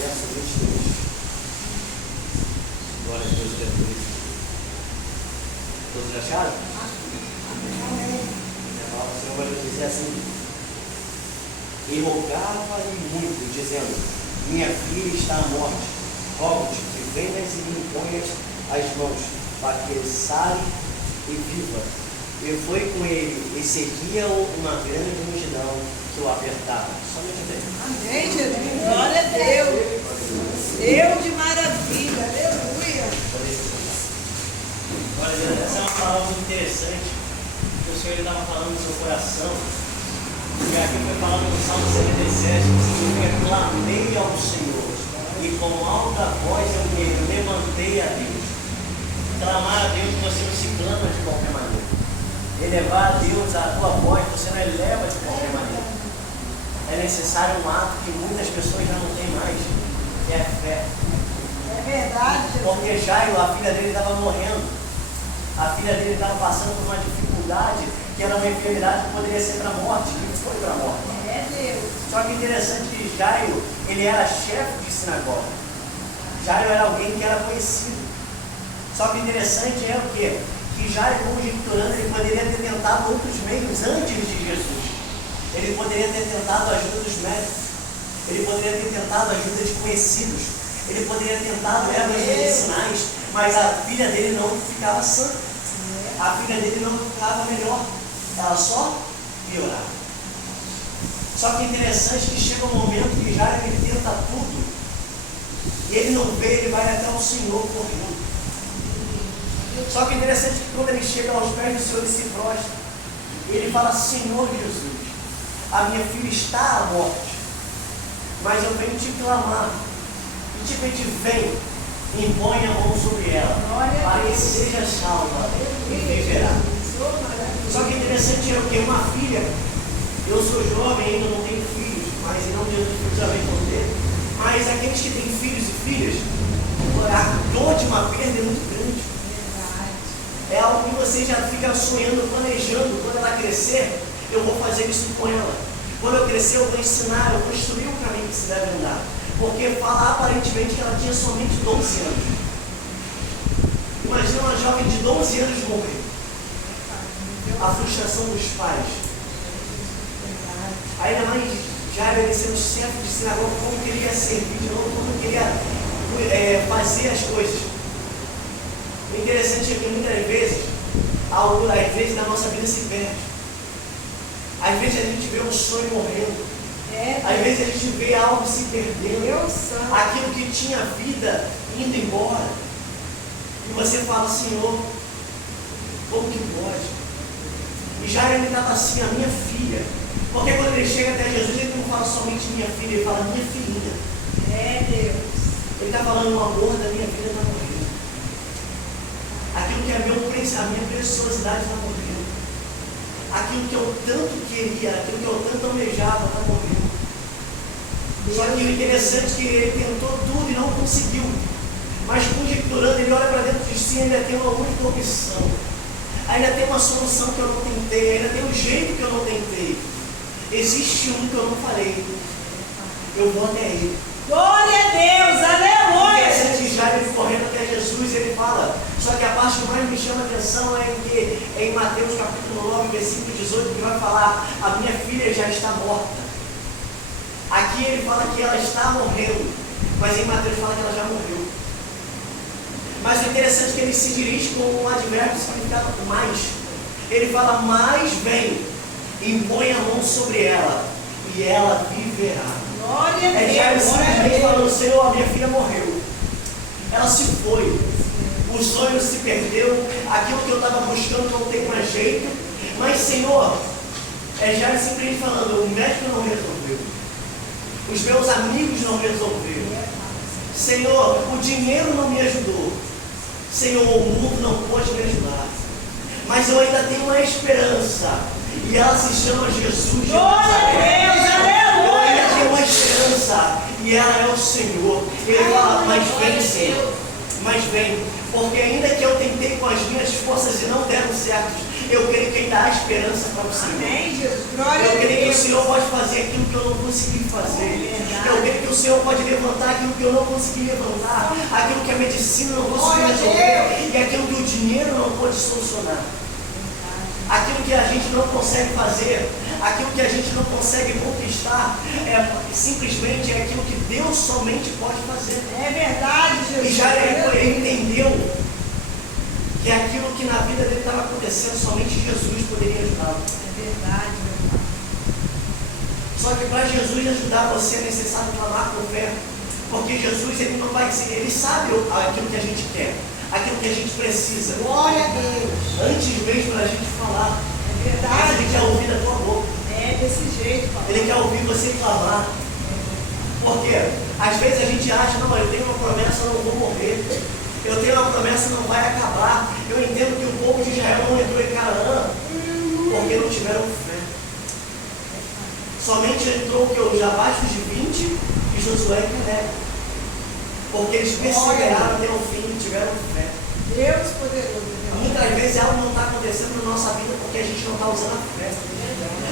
verso 22. Glória a Deus, Jesus. Todos acharam? O Senhor vai nos dizer assim: e rogava-lhe muito, dizendo: minha filha está à morte, rogo-te que venhas e me imponhas as mãos, para que ele sare e viva. E foi com ele, e seguia-o uma grande multidão que o apertava. Somente até. Amém, Jesus. Glória a Deus. Deus de maravilha. Aleluia. Olha, essa é uma palavra muito interessante, que o Senhor estava falando no seu coração. E aqui foi falado no Salmo 77, que significa: clamei ao Senhor, e com alta voz eu me levantei a Deus. Clamar a Deus, você não se clama de qualquer maneira. Elevar a Deus a tua voz, você não eleva de qualquer maneira. É necessário um ato que muitas pessoas já não têm mais, que é a fé. É verdade, Jesus. Porque Jairo, a filha dele, estava morrendo. A filha dele estava passando por uma dificuldade, que era uma enfermidade que poderia ser para a morte, e foi para a morte. É Deus. Só que interessante que Jairo, ele era chefe de sinagoga. Jairo era alguém que era conhecido. Só que interessante é o quê? Que Jairo, conjecturando, ele poderia ter tentado outros meios antes de Jesus. Ele poderia ter tentado a ajuda dos médicos. Ele poderia ter tentado a ajuda de conhecidos. Ele poderia ter tentado ervas medicinais. Mas a filha dele não ficava sã. A filha dele não ficava melhor. Ela só piorava. Só que interessante que chega um momento que Jairo ele tenta tudo. E ele não vê, ele vai até o Senhor correndo. Só que interessante que quando ele chega aos pés do Senhor, ele se prostra. Ele fala: Senhor Jesus, a minha filha está à morte, mas eu venho te clamar e te pedir: vem, impõe a mão sobre ela, para que seja salva e viverá. Só que interessante é o que? Uma filha, eu sou jovem, ainda não tenho filhos, mas em nome de Jesus definitivamente vou ter. Mas aqueles que têm filhos e filhas, a dor de uma perda é muito grande. É algo que você já fica sonhando, planejando. Quando ela crescer, eu vou fazer isso com ela. Quando eu crescer, eu vou ensinar, eu vou instruir o caminho que se deve andar. Porque fala aparentemente que ela tinha somente 12 anos. Imagina uma jovem de 12 anos morrer. A frustração dos pais. Ainda mais Jairo, ele sendo chefe de sinagoga, como queria servir de novo, como queria fazer as coisas. O interessante é que muitas vezes, às vezes na nossa vida se perde. Às vezes a gente vê um sonho morrendo. Às vezes a gente vê algo se perdendo. Aquilo que tinha vida indo embora. E você fala: Senhor, como que pode? E já ele estava assim: a minha filha. Porque quando ele chega até Jesus, ele não fala somente minha filha, ele fala minha filhinha. É Deus. Ele está falando: o amor da minha vida está morrendo. Aquilo que é a minha preciosidade está morrendo. Aquilo que eu tanto queria, aquilo que eu tanto almejava está morrendo. Só que o interessante é que ele tentou tudo e não conseguiu. Mas conjecturando, ele olha para dentro de si e ainda tem uma única opção. Ainda tem uma solução que eu não tentei, ainda tem um jeito que eu não tentei. Existe um que eu não falei. Eu vou até ele. Glória a Deus, aleluia. Interessante, já ele correndo até Jesus, ele fala. Só que a parte que mais me chama a atenção é que em Mateus capítulo 9, versículo 18, que vai falar: a minha filha já está morta. Aqui ele fala que ela está morrendo, mas em Mateus fala que ela já morreu. Mas o interessante é que ele se dirige com um advérbio significado mais. Ele fala: mais vem, impõe a mão sobre ela, e ela viverá. Glória a Deus. Já ele simplesmente falando: Senhor, a minha filha morreu. Ela se foi. O sonho se perdeu. Aquilo que eu estava buscando não tem mais jeito. Mas, Senhor, já ele simplesmente falando: o médico não resolveu. Os meus amigos não resolveram. Senhor, o dinheiro não me ajudou. Senhor, o mundo não pode me ajudar. Mas eu ainda tenho uma esperança. E ela se chama Jesus. Glória a Deus, aleluia. Eu ainda tenho uma esperança. E ela é o Senhor. Ele fala: mas vem, Senhor. Mas vem. Porque ainda que eu tentei com as minhas forças e não deram certo, eu creio que ainda há esperança para o Senhor. Amém, Jesus. Glória a Eu creio que o Deus. Senhor pode fazer aquilo que eu não consegui fazer. Eu creio que o Senhor pode levantar aquilo que eu não consegui levantar, aquilo que a medicina não conseguiu resolver, e aquilo que o dinheiro não pode solucionar. Aquilo que a gente não consegue fazer, aquilo que a gente não consegue conquistar, simplesmente é aquilo que Deus somente pode fazer. É verdade, Jesus. E já ele entendeu que aquilo que na vida dele estava acontecendo, somente Jesus poderia ajudá-lo. É verdade, meu Pai. Só que para Jesus ajudar você é necessário clamar com fé, porque Jesus ele não vai ser, ele sabe aquilo que a gente quer, aquilo que a gente precisa. Glória a Deus. Antes mesmo da gente falar, É verdade. ele quer ouvir da tua boca. É desse jeito, Pai. Ele quer ouvir você clamar. Porque às vezes a gente acha, não, eu tenho uma promessa, eu não vou morrer. Eu tenho uma promessa, não vai acabar. Eu entendo que o povo de Israel não entrou em Canaã porque não tiveram fé. Somente entrou os abaixo de 20 e Josué e Caleb. Porque eles perseveraram até o fim, tiveram fé. Deus poderoso. Muitas vezes algo não está acontecendo na nossa vida porque a gente não está usando a fé.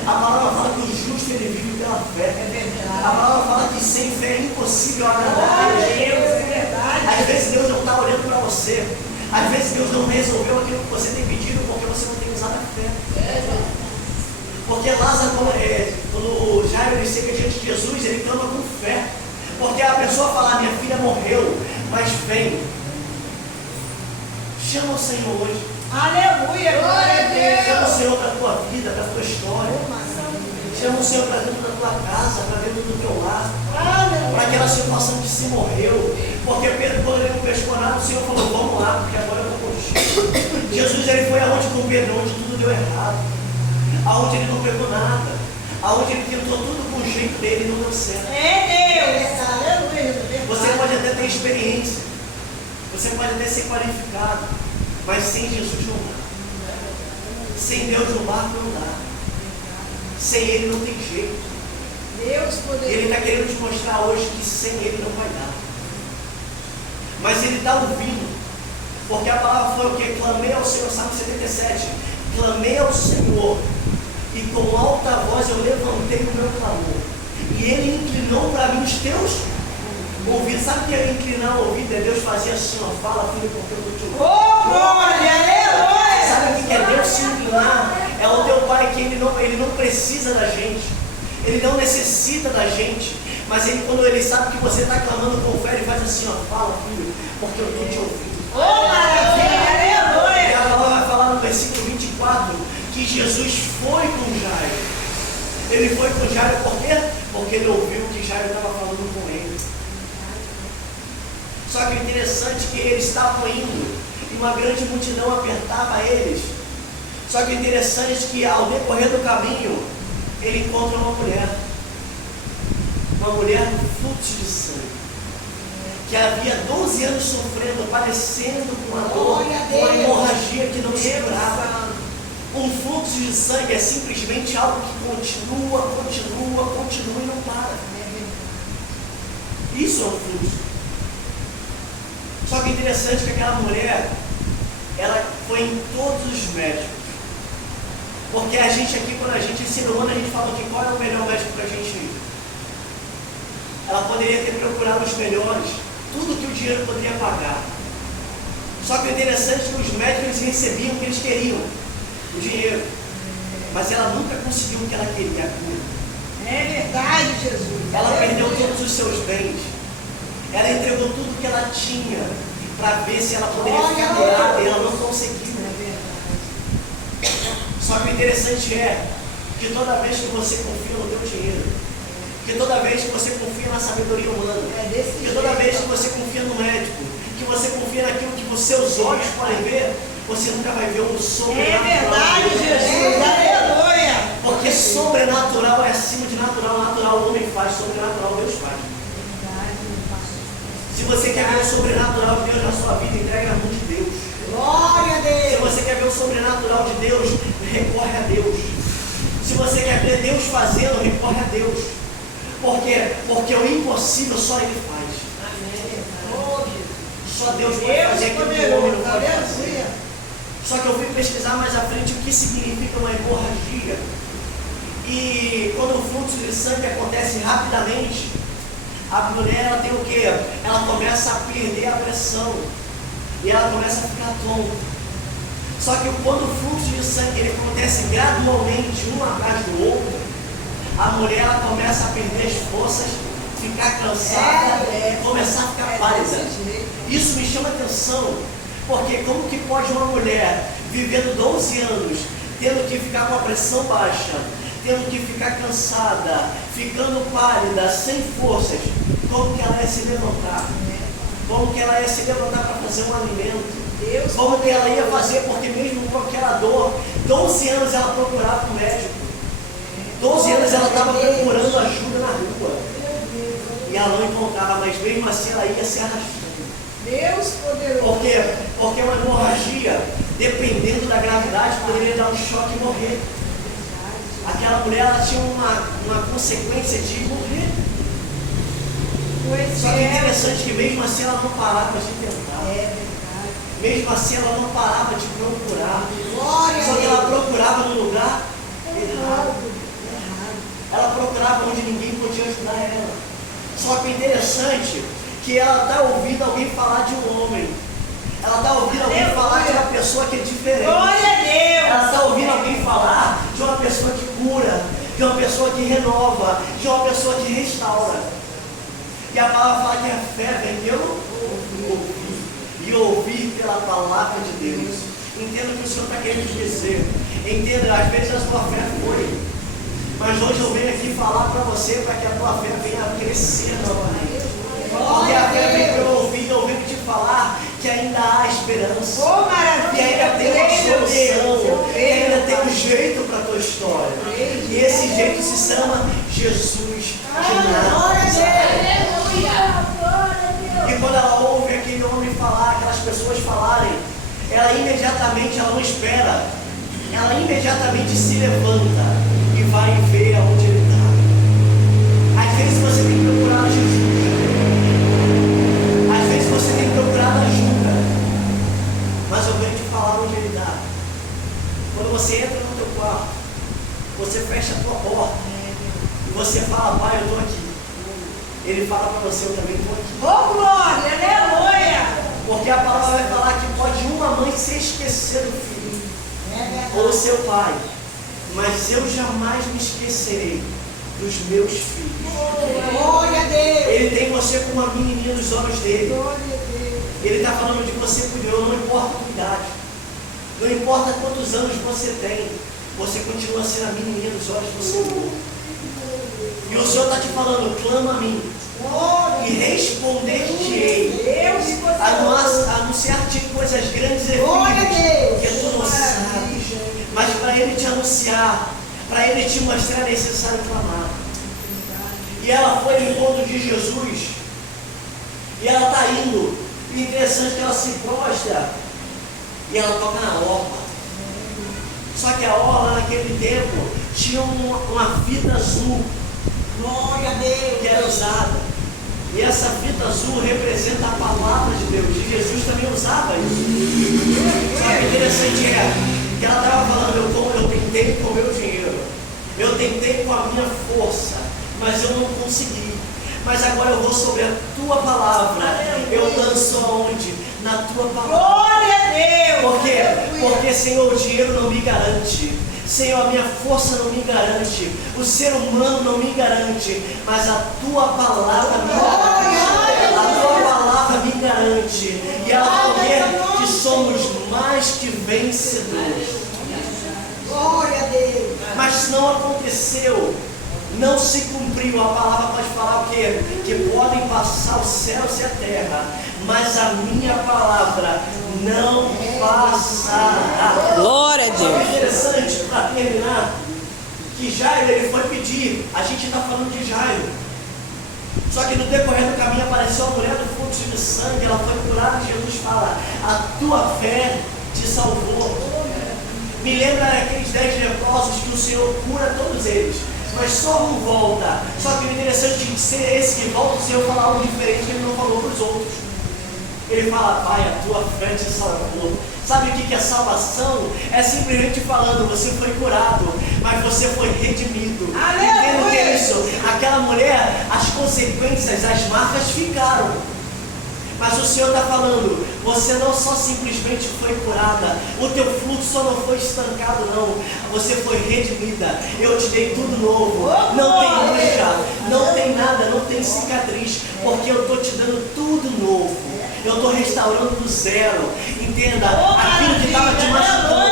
A palavra fala que o justo ele vive pela fé. É verdade. A palavra fala que sem fé é impossível agradar a Deus. É verdade. Às vezes Deus não está olhando para você. Às vezes Deus não resolveu aquilo que você tem pedido porque você não tem usado a fé. Porque Lázaro, quando o Jairo ele chega diante de Jesus, ele clama com fé. Porque a pessoa fala, minha filha morreu, mas vem. Chama o Senhor hoje. Aleluia, glória a Deus. Chama o Senhor para a tua vida, para a tua história. Chama o Senhor para dentro da tua casa, para dentro do teu lar. Para aquela situação que se morreu. Porque Pedro, quando ele não pescou nada, o Senhor falou, vamos lá, porque agora eu vou contigo. Jesus ele foi aonde com Pedro, onde tudo deu errado. Aonde ele não pegou nada. Aonde ele tentou tudo com o jeito dele e não deu certo. É Deus. Aleluia. Você pode até ter experiência. Você pode até ser qualificado. Mas sem Jesus não dá. Sem Deus no barco não dá. Sem Ele não tem jeito. Deus E poderoso. Ele está querendo te mostrar hoje que sem Ele não vai dar. Mas Ele está ouvindo. Porque a palavra foi o que? Clamei ao Senhor, Salmo 77. Clamei ao Senhor. E com alta voz eu levantei o meu clamor. E Ele inclinou para mim os teus ouvidos. Sabe o que é inclinar o ouvido? É Deus fazer assim, ó, fala filho, porque eu estou te ouvindo. Oh, glória, aleluia. Sabe o que é Deus se inclinar? É o teu Pai que ele não precisa da gente. Ele não necessita da gente. Mas quando ele sabe que você está clamando com fé, ele faz assim, ó, fala filho, porque eu estou te ouvindo. Oh, maravilha, E aleluia. a palavra vai falar no versículo 24 que Jesus foi com Jairo. Ele foi com Jairo por quê? Porque ele ouviu que Jairo estava falando com ele. Só que o interessante é que eles estavam indo e uma grande multidão apertava eles. Só que o interessante é que ao decorrer do caminho, ele encontra uma mulher com fluxo de sangue, que havia 12 anos sofrendo, padecendo com uma dor, com uma hemorragia que não se curava. Um fluxo de sangue é simplesmente algo que continua e não para. Isso é um fluxo. Só que é interessante que aquela mulher, ela foi em todos os médicos. Porque a gente aqui, quando a gente ensina o ano, a gente fala que qual é o melhor médico para a gente ir. Ela poderia ter procurado os melhores, tudo que o dinheiro poderia pagar. Só que o interessante é que os médicos recebiam o que eles queriam, o dinheiro. Mas ela nunca conseguiu o que ela queria, a cura. É verdade, Jesus. Ela perdeu todos os seus bens. Ela entregou tudo que ela tinha para ver se ela poderia ficar curada e ela não conseguiu. Só que o interessante é que toda vez que você confia no teu dinheiro, que toda vez que você confia na sabedoria humana, que toda vez que você confia no médico, que você confia naquilo que os seus olhos podem ver, você nunca vai ver o sobrenatural. É verdade, Jesus. Aleluia. Porque sobrenatural é acima de natural. Natural o homem faz, sobrenatural Deus faz. Se você quer ver o sobrenatural de Deus na sua vida, entregue na mão de Deus. Glória a Deus. Se você quer ver o sobrenatural de Deus, recorre a Deus. Se você quer ver Deus fazendo, recorre a Deus. Por quê? Porque o impossível só Ele faz. Só Deus pode fazer aquilo que o homem não pode fazer. Só que eu fui pesquisar mais à frente o que significa uma hemorragia. E quando o fluxo de sangue acontece rapidamente, A mulher, ela tem o quê? Ela começa a perder a pressão. E ela começa a ficar tonta. Só que quando o fluxo de sangue ele acontece gradualmente, um atrás do outro, a mulher ela começa a perder as forças, ficar cansada e começar a ficar pálida. Isso me chama atenção, porque como que pode uma mulher vivendo 12 anos, tendo que ficar com a pressão baixa, tendo que ficar cansada, ficando pálida, sem forças, como que ela ia se levantar? Como que ela ia se levantar para fazer um alimento? Como que ela ia fazer? Porque mesmo com aquela dor, 12 anos ela procurava um médico. 12 anos ela estava procurando ajuda na rua. E ela não encontrava, mas mesmo assim ela ia se arrastando. Deus poderoso. Por quê? Porque uma hemorragia, dependendo da gravidade, poderia dar um choque e morrer. Aquela mulher ela tinha uma consequência de morrer. Só que é interessante que mesmo assim ela não parava de tentar. Mesmo assim ela não parava de procurar. Só que ela procurava no lugar errado. Ela procurava onde ninguém podia ajudar ela. Só que é interessante que ela está ouvindo alguém falar de um homem. Ela está ouvindo alguém falar de uma pessoa que é diferente. Glória a Deus. Ela está ouvindo alguém falar de uma pessoa que cura, de uma pessoa que renova, de uma pessoa que restaura. E a palavra fala que a fé vem pelo ouvir, e ouvir pela palavra de Deus. Entenda o que o Senhor está querendo dizer. Entenda, às vezes a sua fé foi, mas hoje eu venho aqui falar para você para que a tua fé venha a crescer novamente. Porque a fé vem pelo ouvir, eu venho te falar que ainda há esperança, que ainda tem uma solução, que ainda tem um jeito para a tua história. E esse jeito se chama Jesus de Nazaré. E quando ela ouve aquele homem falar, aquelas pessoas falarem, ela imediatamente, ela não espera, ela imediatamente se levanta e vai ver aonde ele está. Às vezes você tem que procurar Jesus, às vezes você tem que procurar ajuda, mas eu venho te falar onde ele está. Quando você entra no teu quarto, você fecha a tua porta e você fala: Pai, eu estou aqui. Ele fala para você: eu também estou aqui. Oh, glória, aleluia! Porque a palavra vai falar que pode uma mãe se esquecer do filho, ou seu pai, mas eu jamais me esquecerei dos meus filhos. Glória a Deus! Ele tem você como uma menininha nos olhos dele. Glória a Deus! Ele está falando de você por Deus, não importa a tua idade, não importa quantos anos você tem, você continua sendo a menininha dos olhos do Senhor. E o Senhor está te falando: clama a mim, e responder-te-ei, anunciar-te coisas grandes e firmes que tu não sabes. Mas para Ele te anunciar, para Ele te mostrar, é necessário clamar. E ela foi ao encontro de Jesus, e ela está indo. E interessante que ela se prostra e ela toca na orla. Só que a orla naquele tempo tinha uma fita azul. Glória a Deus! Que era usada. E essa fita azul representa a palavra de Deus. E Jesus também usava isso. Só que interessante é que ela estava falando: eu tentei com o meu dinheiro, eu tentei com a minha força, mas eu não consegui. Mas agora eu vou sobre a tua palavra. Eu lanço aonde? Na tua palavra. Glória a Deus! Por quê? Porque, Senhor, o dinheiro não me garante. Senhor, a minha força não me garante, o ser humano não me garante, mas a tua palavra me garante. A tua palavra me garante. E ela fala que somos mais que vencedores. Glória a Deus! Mas não aconteceu, não se cumpriu. A palavra pode falar o quê? Que podem passar os céus e a terra, mas a minha palavra não passará. Glória a Só que Deus. é interessante, para terminar, que Jairo, ele foi pedir. A gente está falando de Jairo. Só que no decorrer do caminho apareceu a mulher do fluxo de sangue. Ela foi curada e Jesus fala: a tua fé te salvou. Me lembra daqueles 10 leprosos que o Senhor cura todos eles, mas só um volta. Só que o interessante de ser esse que volta, o Senhor fala algo diferente que ele não falou para os outros. Ele fala, Pai, a tua fé te salvou. Sabe o que é salvação? É simplesmente falando, você foi curado, mas você foi redimido. Entendo que é isso. Aquela mulher, as consequências, as marcas ficaram. Mas o Senhor está falando, você não só simplesmente foi curada, o teu fluxo só não foi estancado não, você foi redimida, eu te dei tudo novo, não tem mancha, não tem nada, não tem cicatriz, porque eu estou te dando tudo novo, eu estou restaurando do zero, entenda, aquilo que estava te machucando,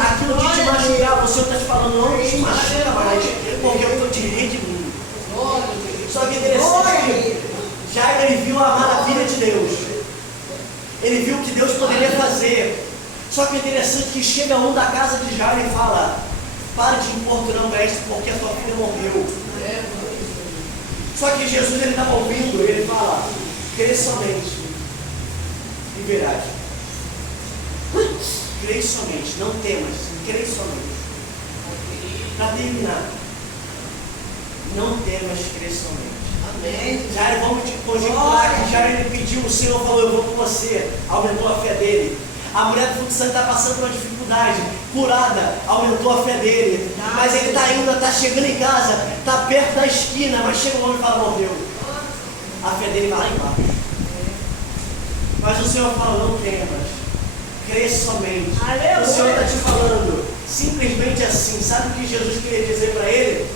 aquilo que te machucava, o Senhor está te falando, não te machuca mais, porque eu estou te redimindo. Só que interessante, Jairo, ele viu a maravilha de Deus. Ele viu o que Deus poderia fazer. Só que é interessante que chega um da casa de Jairo e fala, para de importunar o mestre, porque a tua filha morreu. Só que Jesus, ele estava ouvindo, ele fala, crê somente e verás. Crê somente, não temas, crê somente. Para terminar, não temas, crê somente. Jairo, vamos te conjecturar que Jairo ele pediu, o Senhor falou, eu vou com você, aumentou a fé dele. A mulher do fluxo de sangue está passando por uma dificuldade, curada, aumentou a fé dele. Mas ele está indo, está chegando em casa, está perto da esquina, mas chega um homem e fala, morreu. A fé dele vai lá embaixo. Mas o Senhor fala, não temas, crê somente. O Senhor está te falando, simplesmente assim, sabe o que Jesus queria dizer para ele?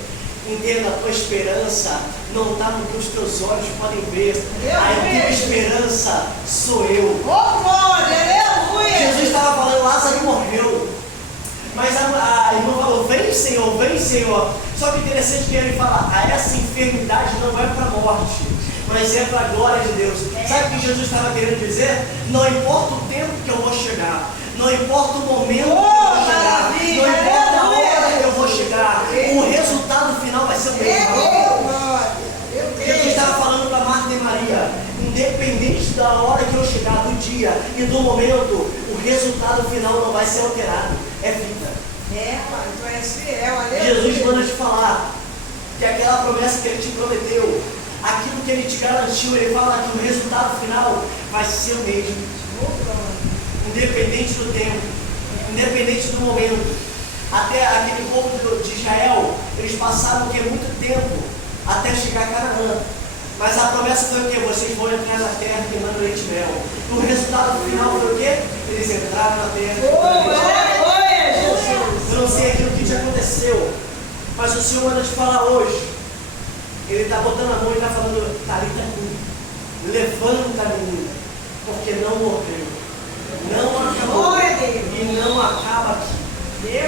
Entenda, a tua esperança não está no que os teus olhos podem ver. A tua esperança sou eu. Jesus estava falando, Lázaro morreu. Mas a irmã falou, vem Senhor, vem Senhor. Só que interessante que ele fala, essa enfermidade não vai para a morte, mas é para a glória de Deus. Sabe o que Jesus estava querendo dizer? Não importa o tempo que eu vou chegar, não importa o momento que eu vou chegar, não importa a hora que eu vou chegar, o resultado final vai ser o mesmo. Jesus estava falando para Marta e Maria, independente da hora que eu chegar, do dia e do momento, o resultado final não vai ser alterado, é vida. Tu és fiel, Jesus manda te falar que aquela promessa que ele te prometeu, aquilo que ele te garantiu, ele fala que o resultado final vai ser o mesmo. Independente do tempo, independente do momento. Até aquele povo de Israel, eles passaram muito tempo até chegar a Canaã. Mas a promessa foi o quê? Vocês vão entrar na terra queimando leite e mel. O resultado final foi o quê? Eles entraram na terra. Eu não sei aquilo que te aconteceu, mas o Senhor manda te falar hoje. Ele está botando a mão e está falando, Talita Cumi, levanta, menina, porque não morreu, não acabou e não acaba aqui.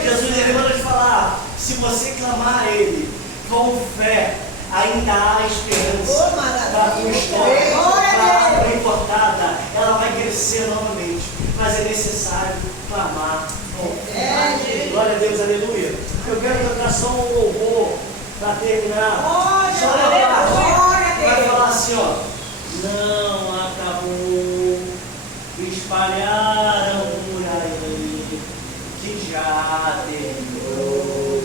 Jesus, ele manda te falar, se você clamar a Ele com fé, ainda há esperança para a tua história, para a árvore cortada, ela vai crescer novamente, mas é necessário clamar com fé. Glória a Deus, aleluia. Eu quero cantar só um louvor para terminar. Só vai falar assim, ó. Não acabou, espalharam por aí que já terminou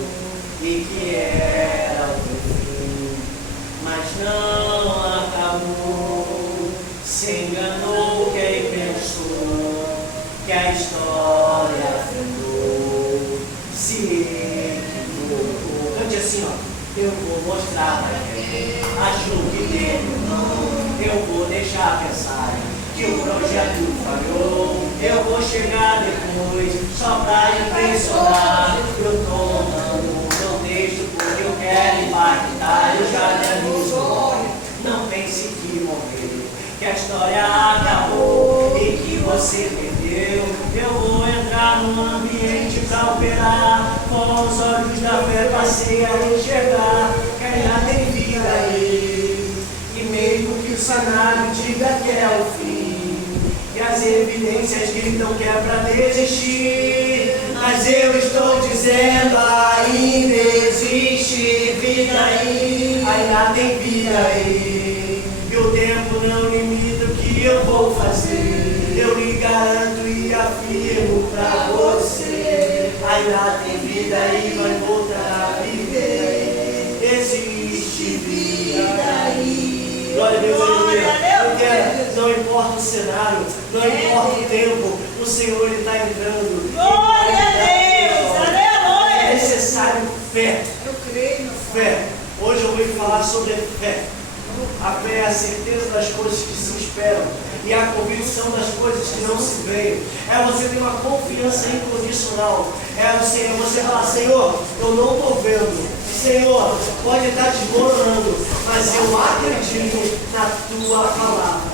e que era o fim, mas não acabou. Se enganou quem pensou que a história afundou, se equivocou. Cante assim, ó. Eu vou mostrar pra quem achou que terminou. Eu vou deixar pensar que o projeto falhou. Eu vou chegar depois só pra impressionar. Eu tô mandando meu texto porque eu quero impactar. Eu já te aviso, não pense que morreu, que a história acabou e que você perdeu. Eu vou entrar num ambiente pra operar. Com os olhos da fé passei a enxergar que ainda tem vida aí. E mesmo que o cenário diga que é o fim, e as evidências gritam que é pra desistir, mas eu estou dizendo, ainda existe vida aí, ainda tem vida aí. E o tempo não limita o que eu vou fazer, eu lhe garanto e afirmo pra você, ainda tem vida aí, vai voltar a viver, existe vida aí. Glória a Deus, aleluia. Não Não importa o cenário, não importa o tempo, o Senhor está entrando. Glória a Deus, aleluia. É necessário fé. Eu creio, meu Pai. Fé. Hoje eu vou falar sobre fé. A fé é a certeza das coisas que se esperam e a convicção das coisas que não se veem. É você ter uma confiança incondicional. É você falar, Senhor, eu não estou vendo. Senhor, pode estar desmoronando, mas eu acredito na tua palavra.